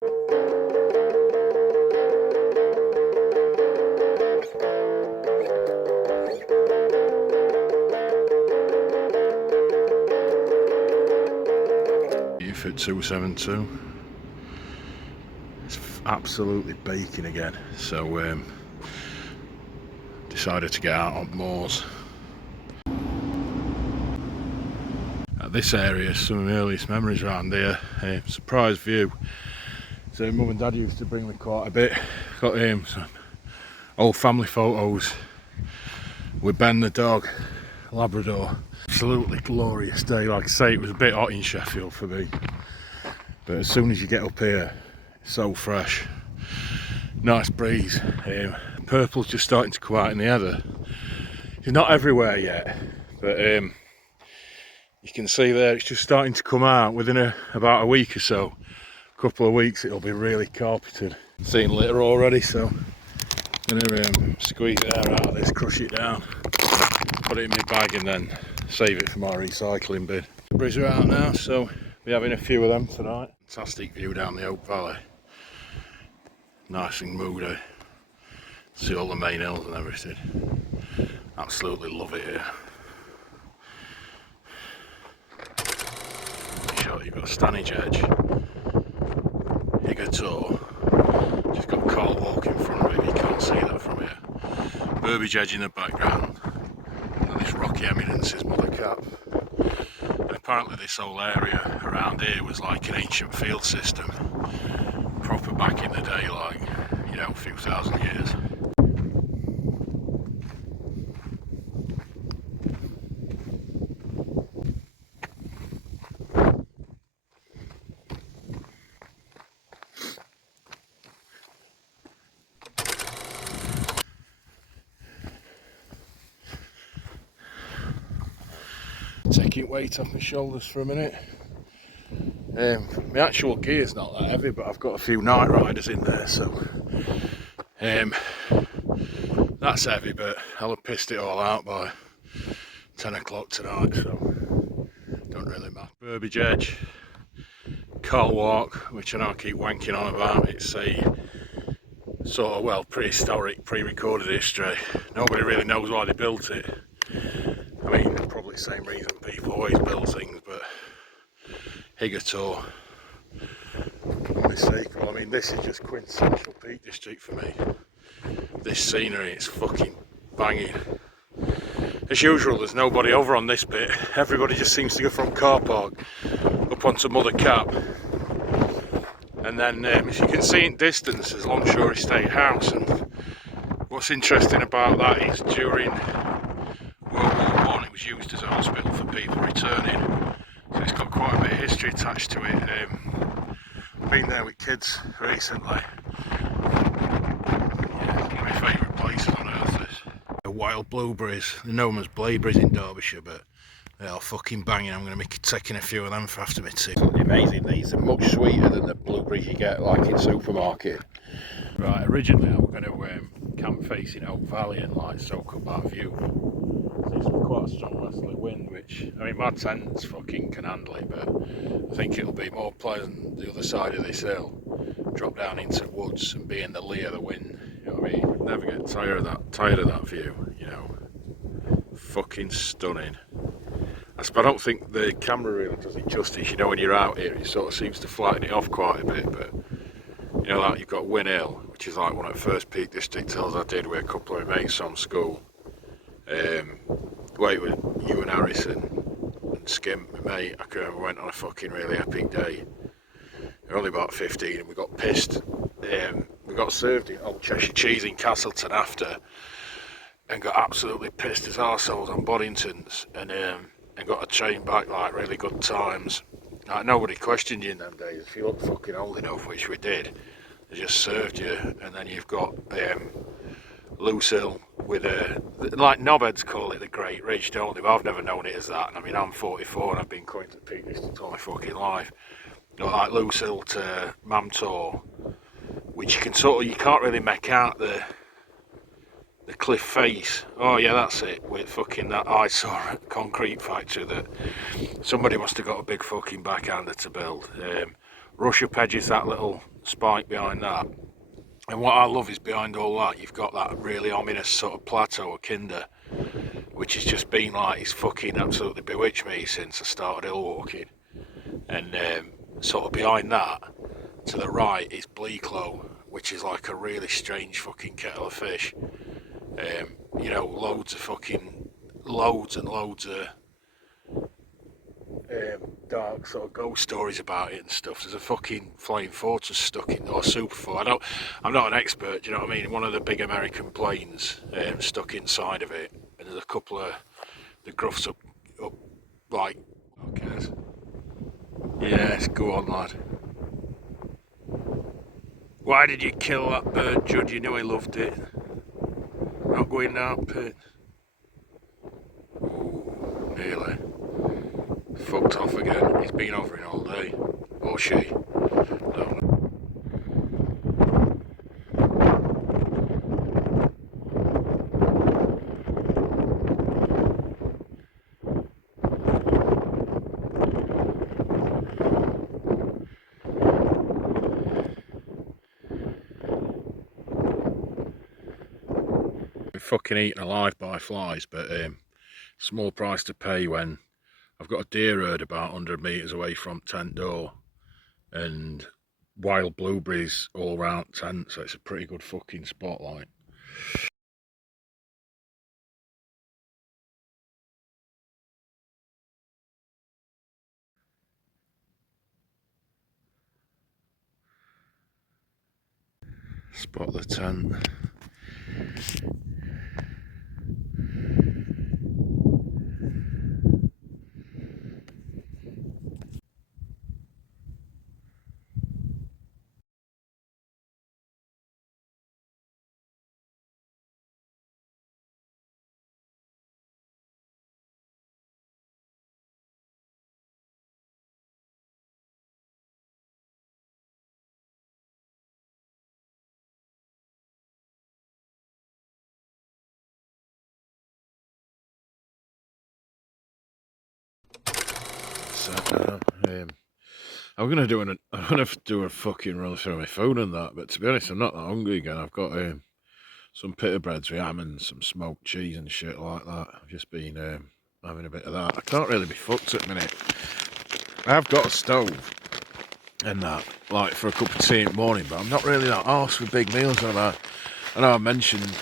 For 272. It's absolutely baking again, so decided to get out on moors. At this area, some of my earliest memories around here. Surprise view. So mum and dad used to bring me quite a bit. Got some old family photos with Ben the dog, Labrador. Absolutely glorious day. Like I say, it was a bit hot in Sheffield for me, but as soon as you get up here, it's so fresh. Nice breeze. Purple's just starting to come out in the heather. It's not everywhere yet, but you can see there it's just starting to come out. Within about a week or so, a couple of weeks, it'll be really carpeted. I'm seeing litter already, so I'm gonna squeeze the air out of this, crush it down, put it in my bag, and then save it for my recycling bin. The breeze are out now, so we're having a few of them tonight. Fantastic view down the Oak Valley. Nice and moody. See all the main hills and everything. Absolutely love it here. Sure, you've got Stanage Edge, Higator. Just got Carl Walk in front of it. You can't see that from here. Burbage Edge in the background. And this rocky eminence is Mother Cap. And apparently this whole area around here was like an ancient field system. Proper back in the day, like, you know, a few thousand years. Taking weight off my shoulders for a minute. My actual gear's not that heavy, but I've got a few night riders in there, so that's heavy, but I'll have pissed it all out by 10 o'clock tonight, so don't really matter. Burbage Edge, Carl Walk, which I know I keep wanking on about. It's a sort of, well, prehistoric, pre-recorded history. Nobody really knows why they built it. I mean, probably the same reason people always build things, but Higator, unmistakable. I mean, this is just quintessential Peak District for me. This scenery is fucking banging. As usual, there's nobody over on this bit. Everybody just seems to go from car park up onto Mother Cap. And then, as you can see in distance, there's Longshore Estate House. And what's interesting about that is during World War I, it was used as a hospital for people returning. So it's got quite a bit of history attached to it. I've been there with kids recently. Yeah, one of my favourite places on earth is. The wild blueberries, they're known as blaeberries in Derbyshire, but they are fucking banging. I'm going to be taking a few of them for after my tea. Amazing, these are much sweeter than the blueberries you get like in supermarket. Right, originally I was going to camp facing Oak Valley and like soak up that view. Seems to be quite a strong westerly wind, which, I mean, my tents fucking can handle it, but I think it'll be more pleasant the other side of this hill, drop down into the woods and be in the lee of the wind. You know what I mean? Never get tired of that view, you know. Fucking stunning. I don't think the camera really does it justice. You know, when you're out here, it sort of seems to flatten it off quite a bit, but you know, like you've got Win Hill, which is like one of the first Peak District hills I did with a couple of mates from school. Wait with you and Harrison and Skim, my mate. I can remember we went on a fucking really epic day. We were only about 15 and we got pissed. We got served in Old Cheshire Cheese in Castleton after, and got absolutely pissed as arseholes on Boddington's, and got a train back like really good times. Like, nobody questioned you in them days. If you look fucking old enough, which we did, they just served you. And then you've got Loose Hill with like knobheads call it the Great Ridge, don't they? But I've never known it as that. And I mean, I'm 44 and I've been coming to the Peak District all my fucking life. You know, like Loose Hill to Mamtor, which you can't really make out the cliff face. Oh yeah, that's it, with fucking that eyesore concrete factory that somebody must have got a big fucking backhander to build. Rush Up Edge is that little spike behind that. And what I love is behind all that, you've got that really ominous sort of plateau of Kinder, which has just been like, it's fucking absolutely bewitched me since I started hill walking. And sort of behind that, to the right, is Bleaklow, which is like a really strange fucking kettle of fish. You know, loads and loads of dark sort of ghost stories about it and stuff. There's a fucking flying fortress stuck in, or superfort. I'm not an expert. Do you know what I mean? One of the big American planes stuck inside of it, and there's a couple of the gruffs up like. Okay. Yes, go on, lad. Why did you kill that bird, Judd? You knew he loved it. Not going down pit. Ooh, nearly. Fucked off again. He's been hovering all day. Or she. Don't know. Fucking eaten alive by flies, but small price to pay when I've got a deer herd about 100 metres away from tent door and wild blueberries all round tent, so it's a pretty good fucking spotlight. Spot the tent. So, I'm gonna do a fucking run through my phone and that, but to be honest, I'm not that hungry again. I've got some pita breads with ham and some smoked cheese and shit like that. I've just been having a bit of that. I can't really be fucked at the minute. I've got a stove and that, like for a cup of tea in the morning, but I'm not really that arse for big meals. And I know I mentioned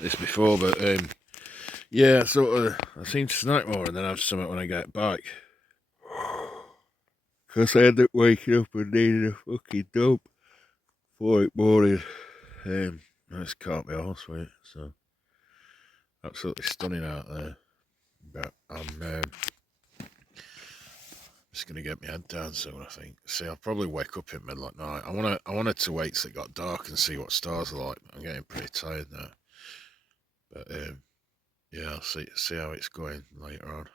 this before, but yeah, I seem to snack more and then have something when I get back. Because I end up waking up and needing a fucking dump for it morning. I just can't be arse with it, so absolutely stunning out there. But I'm just gonna get my head down soon, I think. See, I'll probably wake up in middle of the night. I wanted to wait till it got dark and see what stars are like. I'm getting pretty tired now. But yeah, I'll see how it's going later on.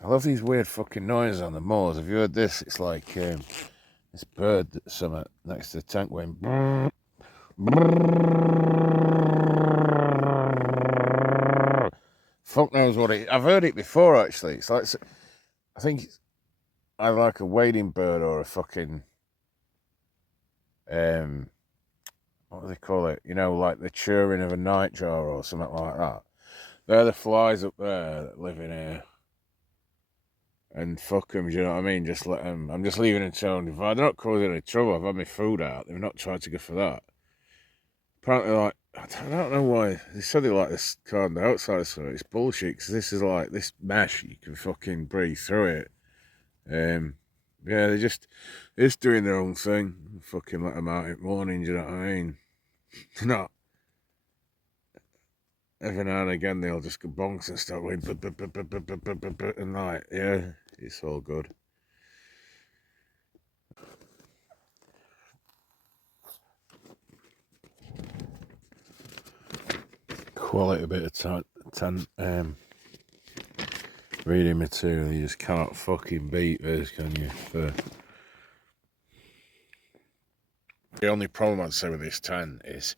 I love these weird fucking noises on the moors. Have you heard this? It's like this bird that's somewhere next to the tank going. Fuck knows what it. I've heard it before actually. It's like I think it's either like a wading bird or a fucking what do they call it? You know, like the churring of a nightjar or something like that. They're the flies up there that live in here. And fuck them, do you know what I mean? Just let them. I'm just leaving them to own. If they're not causing any trouble, I've had my food out. They've not tried to go for that. Apparently, like, I don't know why. They said they like this kind of outside, so it's bullshit, because this is like, this mesh, you can fucking breathe through it. Yeah, they're just doing their own thing. Fucking let them out in the morning, do you know what I mean? Not. Every now and again, they'll just go bonks and start going, and like, yeah, it's all good. Quality bit of reading material. You just cannot fucking beat this, can you? The only problem I'd say with this tent is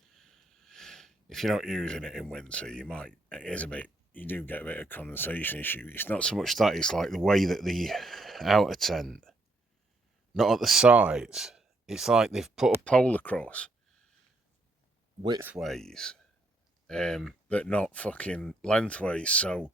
if you're not using it in winter, you do get a bit of condensation issue. It's not so much that, it's like the way that the outer tent, not at the sides, it's like they've put a pole across widthways, but not fucking lengthways, so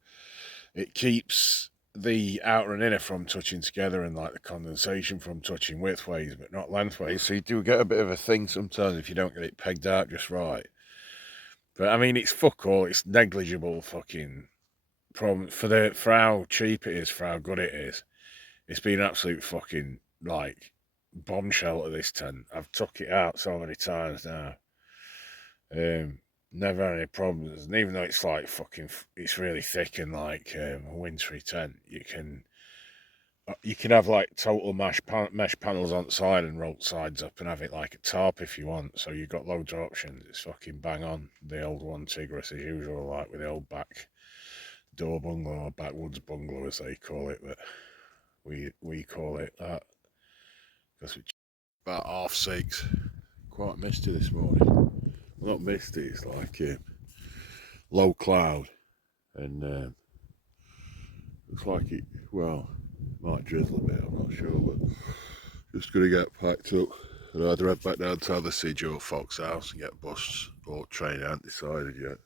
it keeps the outer and inner from touching together and like the condensation from touching widthways but not lengthways, so you do get a bit of a thing sometimes if you don't get it pegged out just right. But I mean, it's fuck all, it's negligible fucking problem for how cheap it is, for how good it is. It's been an absolute fucking like bombshell to this tent. I've took it out so many times now. Never had any problems, and even though it's like fucking, it's really thick and like a wintry tent, you can have like total mesh panels on the side and roll sides up and have it like a tarp if you want. So you've got loads of options. It's fucking bang on. The old one Tigris as usual, like with the old back door bungalow or backwoods bungalow as they call it, but we call it that because it's about 6:30. Quite misty this morning. Well, not misty, it's like low cloud, and looks like it, well, might drizzle a bit, I'm not sure, but just going to get packed up and either head back down to either see Joe Fox house and get a bus or train. I haven't decided yet.